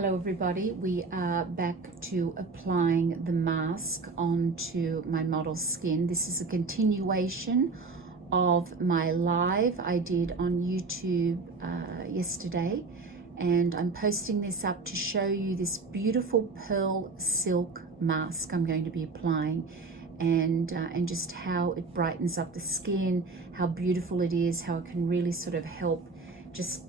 Hello everybody, we are back to applying the mask onto my model's skin. This is a continuation of my live I did on YouTube yesterday, and I'm posting this up to show you this beautiful pearl silk mask I'm going to be applying, and just how it brightens up the skin, how beautiful it is, how it can really sort of help just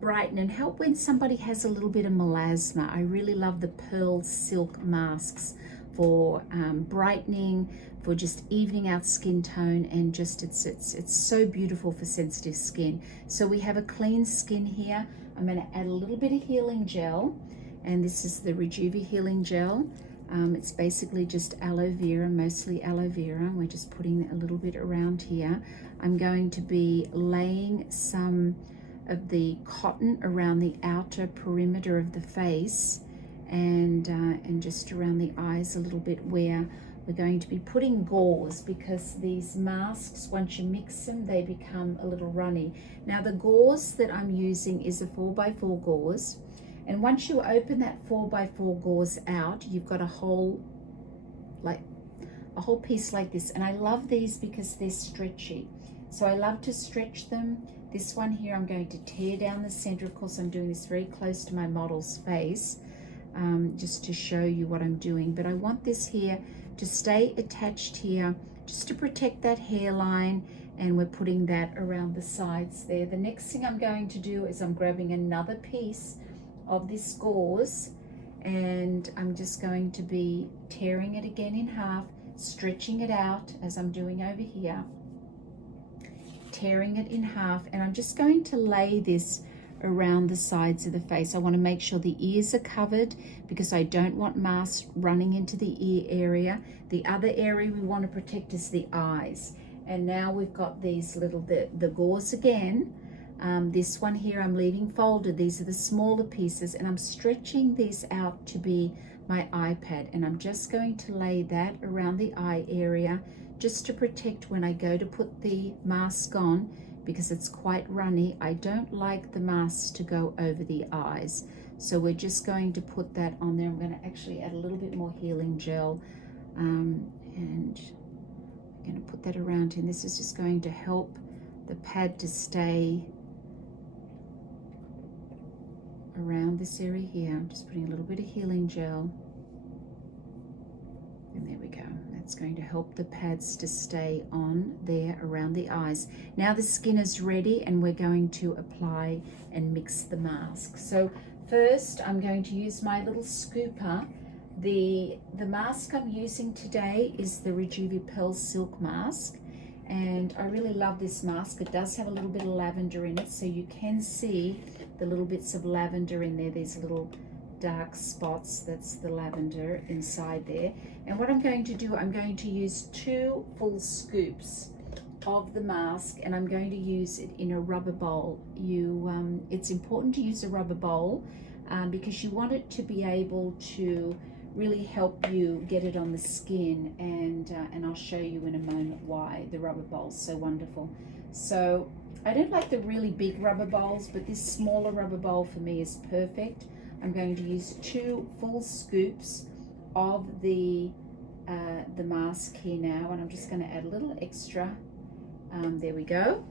brighten and help when somebody has a little bit of melasma. I really love the pearl silk masks for brightening, for just evening out skin tone, and just it's so beautiful for sensitive skin. So we have a clean skin here. I'm going to add a little bit of healing gel, and this is the Rejuvi healing gel. It's basically just aloe vera, mostly aloe vera. We're just putting a little bit around here. I'm going to be laying some of the cotton around the outer perimeter of the face, and just around the eyes a little bit, where we're going to be putting gauze, because these masks, once you mix them, they become a little runny. Now the gauze that I'm using is a 4x4 gauze, and once you open that 4x4 gauze out, you've got a whole piece like this. And I love these because they're stretchy, so I love to stretch them. This one here, I'm going to tear down the center. Of course, I'm doing this very close to my model's face, just to show you what I'm doing. But I want this here to stay attached here, just to protect that hairline, and we're putting that around the sides there. The next thing I'm going to do is I'm grabbing another piece of this gauze, and I'm just going to be tearing it again in half, stretching it out as I'm doing over here, tearing it in half, and I'm just going to lay this around the sides of the face. I want to make sure the ears are covered, because I don't want mask running into the ear area. The other area we want to protect is the eyes. And now we've got these little, the gauze again. This one here I'm leaving folded. These are the smaller pieces, and I'm stretching these out to be my eye pad, and I'm just going to lay that around the eye area, just to protect when I go to put the mask on, because it's quite runny. I don't like the mask to go over the eyes, so we're just going to put that on there. I'm going to actually add a little bit more healing gel, and I'm going to put that around, and this is just going to help the pad to stay around this area here. I'm just putting a little bit of healing gel, and there we go. That's going to help the pads to stay on there around the eyes. Now the skin is ready, and we're going to apply and mix the mask. So first I'm going to use my little scooper. The mask I'm using today is the Rejuvi Pearl Silk Mask, and I really love this mask. It does have a little bit of lavender in it, so you can see the little bits of lavender in there, these little dark spots. That's the lavender inside there. And what I'm going to do, I'm going to use 2 full scoops of the mask, and I'm going to use it in a rubber bowl. It's important to use a rubber bowl because you want it to be able to really help you get it on the skin, and I'll show you in a moment why the rubber bowl's so wonderful. So I don't like the really big rubber bowls, but this smaller rubber bowl for me is perfect. I'm going to use 2 full scoops of the mask here now, and I'm just going to add a little extra. There we go.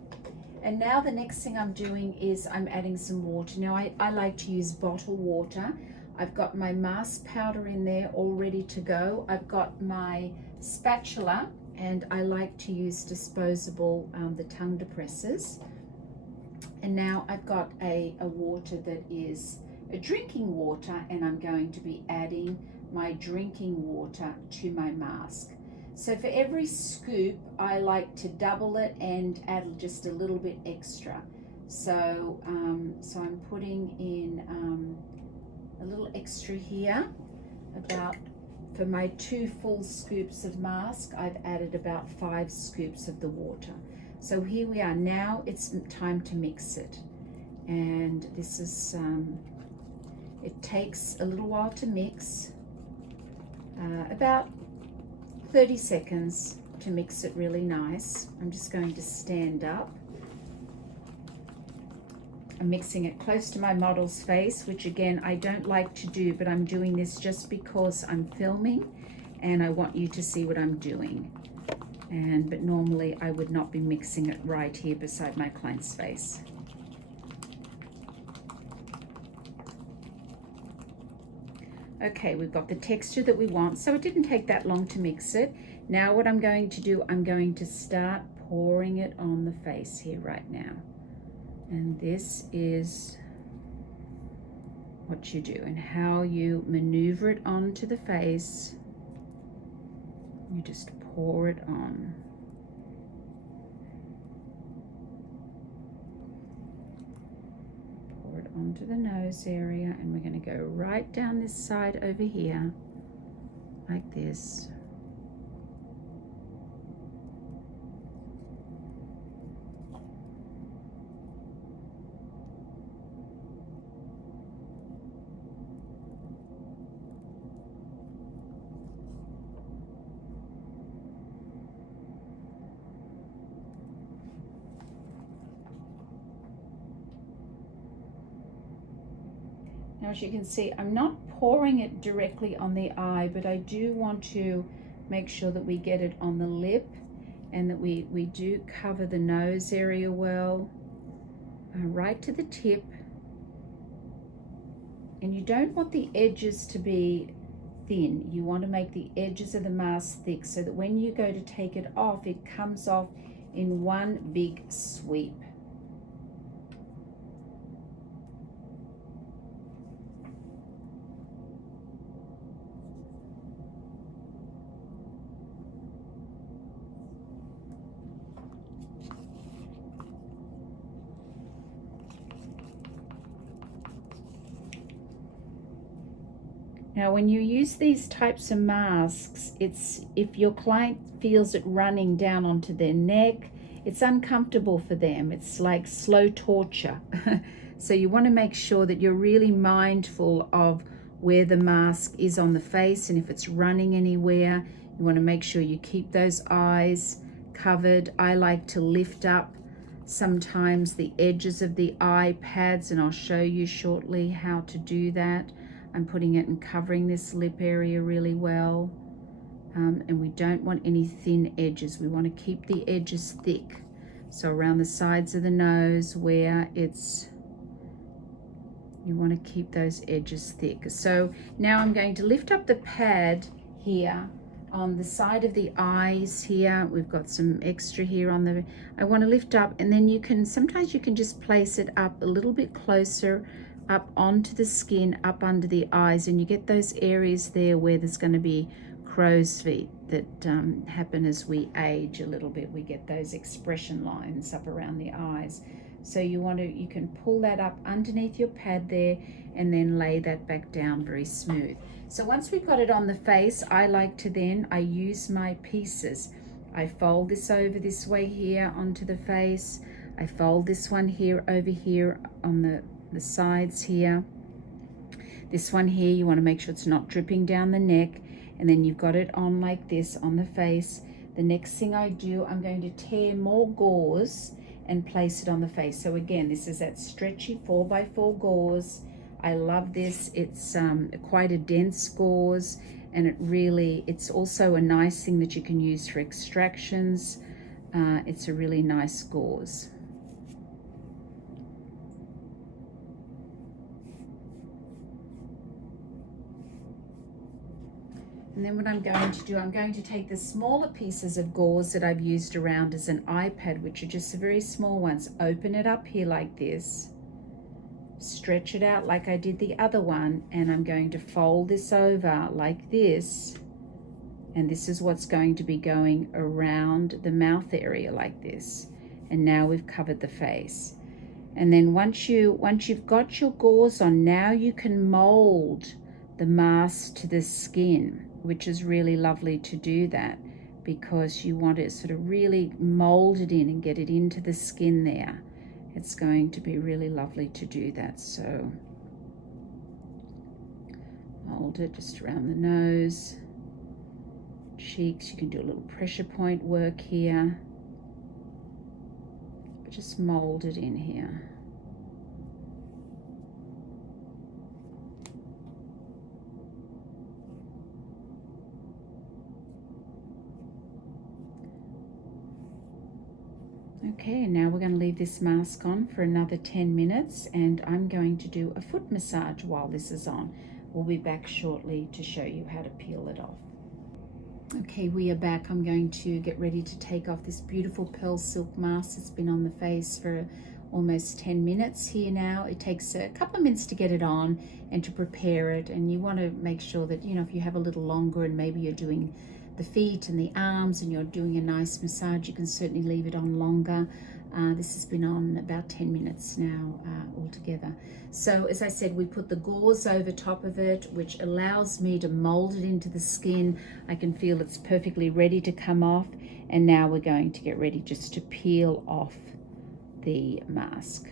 And now the next thing I'm doing is I'm adding some water. Now I like to use bottled water. I've got my mask powder in there all ready to go. I've got my spatula, and I like to use disposable, the tongue depressors. And now I've got a water that is a drinking water, and I'm going to be adding my drinking water to my mask. So for every scoop, I like to double it and add just a little bit extra. So so I'm putting in a little extra here. For my 2 full scoops of mask, I've added about 5 scoops of the water. So here we are. Now it's time to mix it, and this is it takes a little while to mix, about 30 seconds to mix it really nice. I'm just going to stand up I'm mixing it close to my model's face, which again, I don't like to do, but I'm doing this just because I'm filming and I want you to see what I'm doing. But normally I would not be mixing it right here beside my client's face. Okay, we've got the texture that we want, so it didn't take that long to mix it. Now what I'm going to do, I'm going to start pouring it on the face here right now. And this is what you do and how you maneuver it onto the face. You just pour it on. Pour it onto the nose area, and we're going to go right down this side over here, like this. Now, as you can see, I'm not pouring it directly on the eye, but I do want to make sure that we get it on the lip and that we do cover the nose area well, right to the tip. And you don't want the edges to be thin. You want to make the edges of the mask thick so that when you go to take it off, it comes off in one big sweep. Now, when you use these types of masks, if your client feels it running down onto their neck, it's uncomfortable for them. It's like slow torture. So you want to make sure that you're really mindful of where the mask is on the face, and if it's running anywhere, you want to make sure you keep those eyes covered. I like to lift up sometimes the edges of the eye pads, and I'll show you shortly how to do that. I'm putting it and covering this lip area really well. And we don't want any thin edges. We want to keep the edges thick. So around the sides of the nose where you want to keep those edges thick. So now I'm going to lift up the pad here on the side of the eyes here. We've got some extra here on the, I want to lift up, and then sometimes you can just place it up a little bit closer up onto the skin, up under the eyes, and you get those areas there where there's going to be crow's feet that happen as we age a little bit. We get those expression lines up around the eyes. So you can pull that up underneath your pad there and then lay that back down very smooth. So once we've got it on the face, I like to I use my pieces. I fold this over this way here onto the face. I fold this one here over here on the sides here. This one here, you want to make sure it's not dripping down the neck, and then you've got it on like this on the face. The next thing I do, I'm going to tear more gauze and place it on the face. So again, this is that stretchy 4x4 gauze. I love this. It's quite a dense gauze, and it's also a nice thing that you can use for extractions. It's a really nice gauze. And then what I'm going to do, I'm going to take the smaller pieces of gauze that I've used around as an iPad, which are just the very small ones, open it up here like this, stretch it out like I did the other one, and I'm going to fold this over like this, and this is what's going to be going around the mouth area like this. And now we've covered the face. And then once you've got your gauze on, now you can mold the mask to the skin, which is really lovely to do that because you want to sort of really mold it in and get it into the skin there. It's going to be really lovely to do that. So mold it just around the nose, cheeks. You can do a little pressure point work here, but just mold it in here. Okay, and now we're going to leave this mask on for another 10 minutes, and I'm going to do a foot massage while this is on. We'll be back shortly to show you how to peel it off. Okay, we are back. I'm going to get ready to take off this beautiful pearl silk mask. It's been on the face for almost 10 minutes here now. It takes a couple of minutes to get it on and to prepare it, and you want to make sure that, you know, if you have a little longer and maybe you're doing the feet and the arms and you're doing a nice massage, you can certainly leave it on longer. This has been on about 10 minutes now altogether. So as I said, we put the gauze over top of it, which allows me to mold it into the skin. I can feel it's perfectly ready to come off. And now we're going to get ready just to peel off the mask.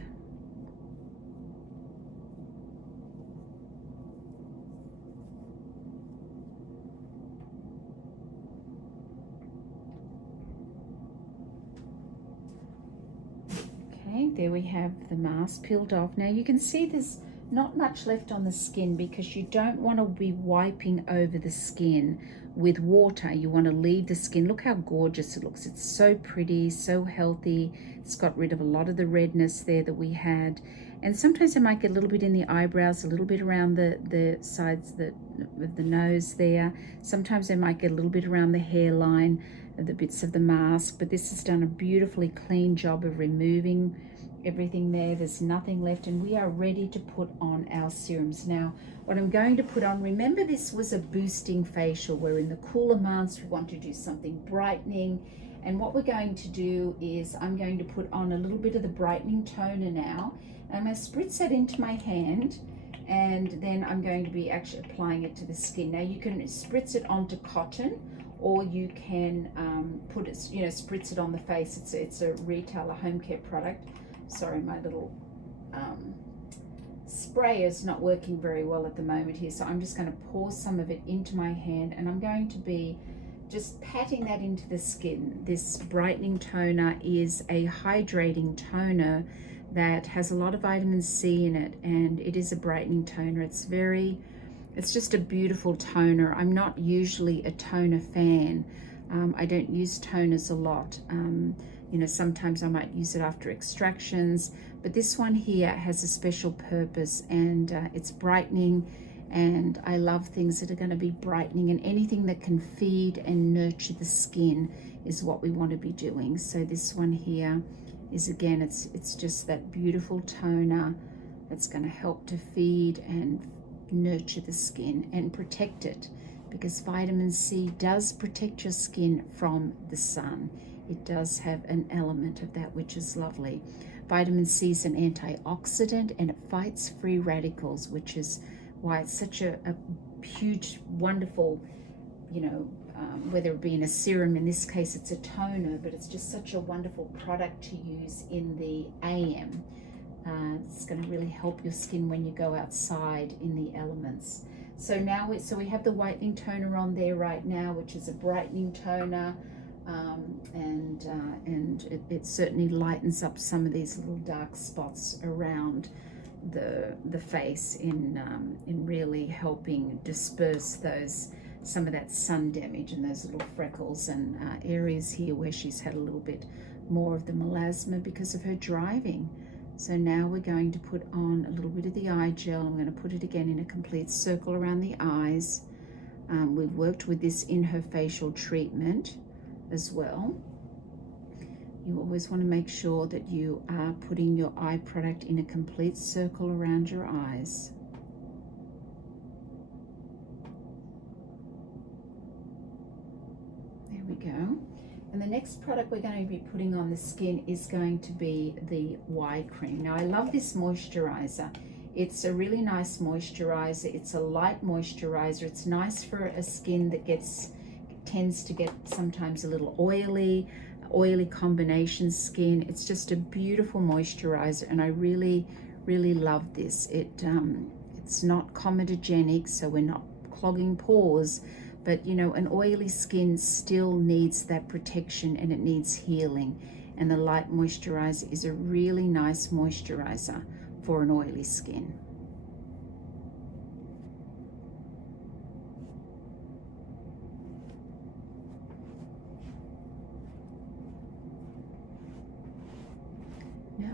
Okay, there we have the mask peeled off. Now you can see there's not much left on the skin because you don't want to be wiping over the skin with water. You want to leave the skin. Look how gorgeous it looks. It's so pretty, so healthy. It's got rid of a lot of the redness there that we had. And sometimes I might get a little bit in the eyebrows, a little bit around the sides of the nose there. Sometimes I might get a little bit around the hairline, the bits of the mask, but this has done a beautifully clean job of removing everything there. There's nothing left, and we are ready to put on our serums. Now, what I'm going to put on, remember this was a boosting facial. We're in the cooler months. We want to do something brightening, and what we're going to do is I'm going to put on a little bit of the brightening toner now. I'm going to spritz that into my hand, and then I'm going to be actually applying it to the skin. Now you can spritz it onto cotton, or you can put it, you know, spritz it on the face. It's a retailer home care product. Sorry, my little spray is not working very well at the moment here, so I'm just going to pour some of it into my hand, and I'm going to be just patting that into the skin. This brightening toner is a hydrating toner that has a lot of vitamin C in it, and it is a brightening toner. It's just a beautiful toner. I'm not usually a toner fan. I don't use toners a lot. You know, sometimes I might use it after extractions, but this one here has a special purpose, and it's brightening, and I love things that are going to be brightening, and anything that can feed and nurture the skin is what we want to be doing. So this one here is, again, it's just that beautiful toner that's going to help to feed and nurture the skin and protect it, because vitamin C does protect your skin from the sun. It does have an element of that, which is lovely. Vitamin C is an antioxidant, and it fights free radicals, which is why it's such a huge, wonderful, you know, whether it be in a serum, in this case it's a toner, but it's just such a wonderful product to use in the AM. It's going to really help your skin when you go outside in the elements. So now we have the whitening toner on there right now, which is a brightening toner, and it certainly lightens up some of these little dark spots around the face in really helping disperse some of that sun damage and those little freckles and areas here where she's had a little bit more of the melasma because of her driving. So now we're going to put on a little bit of the eye gel. I'm going to put it again in a complete circle around the eyes. We've worked with this in her facial treatment as well. You always want to make sure that you are putting your eye product in a complete circle around your eyes. There we go. And the next product we're going to be putting on the skin is going to be the Y cream. Now I love this moisturizer. It's a really nice moisturizer. It's a light moisturizer. It's nice for a skin that tends to get sometimes a little oily combination skin. It's just a beautiful moisturizer, and I really, really love this. It's not comedogenic, so we're not clogging pores, but you know, an oily skin still needs that protection and it needs healing, and the light moisturizer is a really nice moisturizer for an oily skin.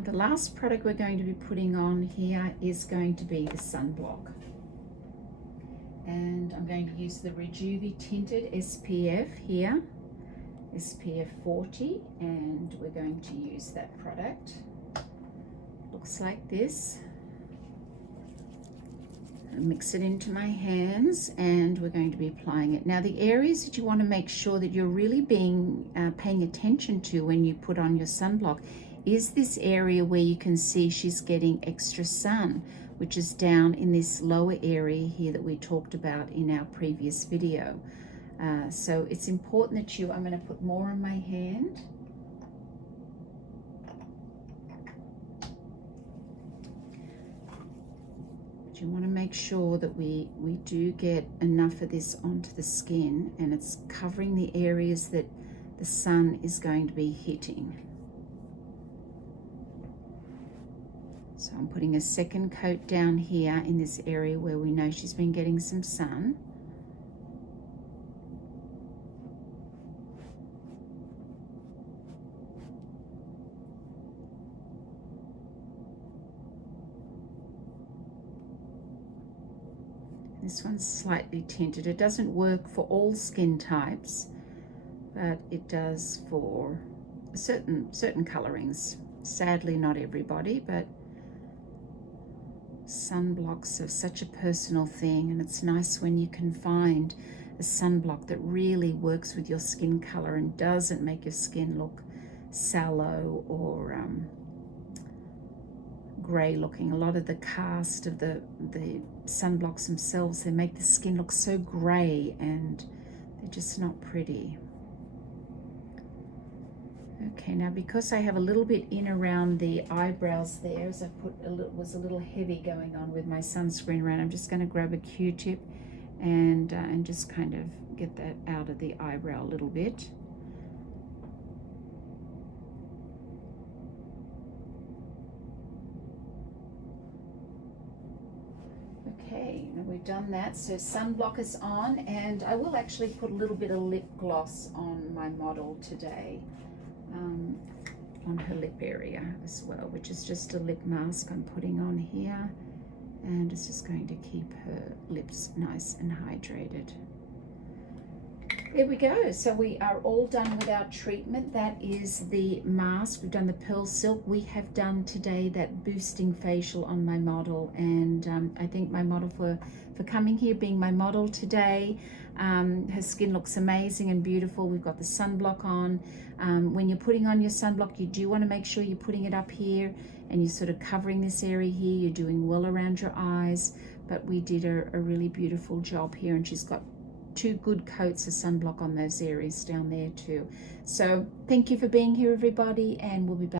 The last product we're going to be putting on here is going to be the sunblock. And I'm going to use the Rejuvi Tinted SPF here, SPF 40, and we're going to use that product. Looks like this. Mix it into my hands and we're going to be applying it. Now the areas that you want to make sure that you're really paying attention to when you put on your sunblock is this area where you can see she's getting extra sun, which is down in this lower area here that we talked about in our previous video. So it's important that I'm going to put more on my hand. You want to make sure that we do get enough of this onto the skin and it's covering the areas that the sun is going to be hitting. So I'm putting a second coat down here in this area where we know she's been getting some sun. This one's slightly tinted. It doesn't work for all skin types, but it does for certain colorings. Sadly, not everybody, but sunblocks are such a personal thing, and it's nice when you can find a sunblock that really works with your skin color and doesn't make your skin look sallow or gray looking. A lot of the cast of the sunblocks themselves, they make the skin look so gray and they're just not pretty. Okay, now because I have a little bit in around the eyebrows there, as I was a little heavy going on with my sunscreen around, I'm just going to grab a Q-tip and just kind of get that out of the eyebrow a little bit. Okay, now we've done that, so sunblock is on, and I will actually put a little bit of lip gloss on my model today, on her lip area as well, which is just a lip mask I'm putting on here, and it's just going to keep her lips nice and hydrated. There we go. So we are all done with our treatment. That is the mask. We've done the pearl silk. We have done today that boosting facial on my model, and I think my model for coming here, being my model today, her skin looks amazing and beautiful. We've got the sunblock on. When you're putting on your sunblock, you do want to make sure you're putting it up here and you're sort of covering this area here. You're doing well around your eyes, but we did a really beautiful job here, and she's got 2 good coats of sunblock on those areas down there too. So thank you for being here, everybody, and we'll be back.